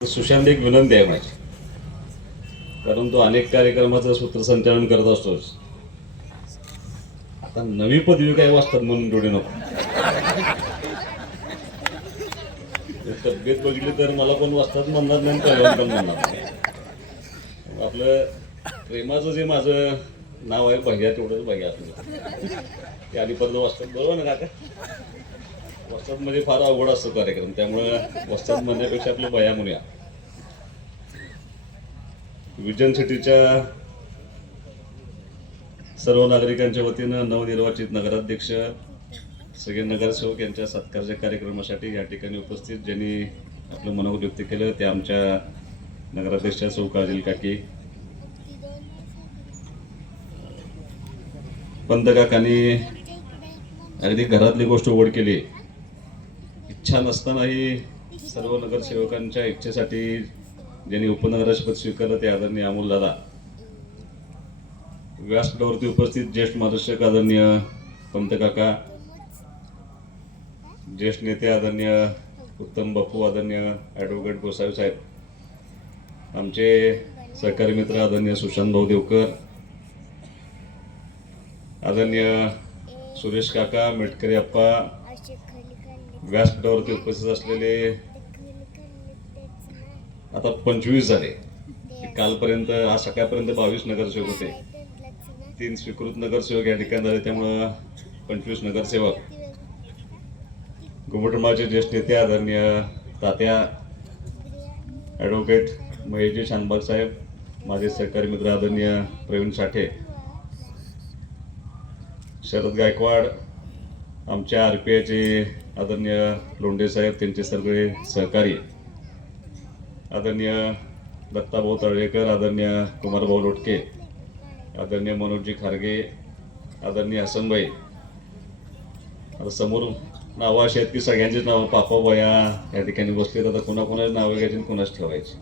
सुशांत एक विनंती आहे माझी, कारण तो अनेक कार्यक्रमाचं सूत्रसंचालन करत असतोच. आता नवी पदवी काय वाचतात म्हणून डोळे नको. तब्येत बघितली तर मला पण वाचतात म्हणणार नाही, पहिलवान पण म्हणणार नाही. आपलं प्रेमाचं जे माझं नाव आहे भैया, तेवढंच भैया आपलं ते आधी परत वाचतात. बरोबर ना काका? वस्ताद म्हणजे फार अवघड असतो कार्यक्रम, त्यामुळं वस्ताद म्हणण्यापेक्षा आपलं भैया म्हणूया. विजन सिटीच्या सर्व नागरिकांच्या वतीनं नवनिर्वाचित नगराध्यक्ष सगळे नगरसेवक यांच्या सत्कारच्या कार्यक्रमासाठी या ठिकाणी उपस्थित ज्यांनी आपलं मनोगत व्यक्त केलं ते आमच्या नगराध्यक्षा सौ काजल काकी, पंत काकांनी अगदी घरातली गोष्ट उघड केली. इच्छा नसतानाही सर्व नगरसेवकांच्या इच्छेसाठी ज्यांनी उपनगराध्यक्षपद स्वीकारलं ते आदरणीय अमोल दादा, व्यासपीठावरती उपस्थित ज्येष्ठ मार्गदर्शक आदरणीय पंत काका, ज्येष्ठ नेते आदरणीय उत्तम बापू, आदरणीय ॲडव्होकेट गोसावी साहेब, आमचे सहकारी मित्र आदरणीय सुशांत भाऊ देवकर, आदरणीय सुरेश काका, मेटकरी अप्पा, व्यासपीठावरती उपस्थित असलेले आता 25 झाले. कालपर्यंत आज सकाळपर्यंत 22 नगरसेवक होते. 3 स्वीकृत नगरसेवक या ठिकाणी झाले, त्यामुळं 25 नगरसेवक. कुटुंबाचे ज्येष्ठ नेते आदरणीय तात्या, ॲडव्होकेट महेशजी शानबाग साहेब, माझे सहकारी मित्र आदरणीय प्रवीण साठे, शरद गायकवाड, आमच्या RPIचे आदरणीय लोंढे साहेब, त्यांचे सगळे सहकारी, आदरणीय दत्ताभाऊ तळेकर, आदरणीय कुमारभाऊ लोटके, आदरणीय मनोजजी खारगे, आदरणीय हसनभाई. आता समोर नावं अशी आहेत की सगळ्यांचीच नावं पापा बया या ठिकाणी बसलेत. आता कोणाकोणाची नावं घ्यायची, कोणाच ठेवायची.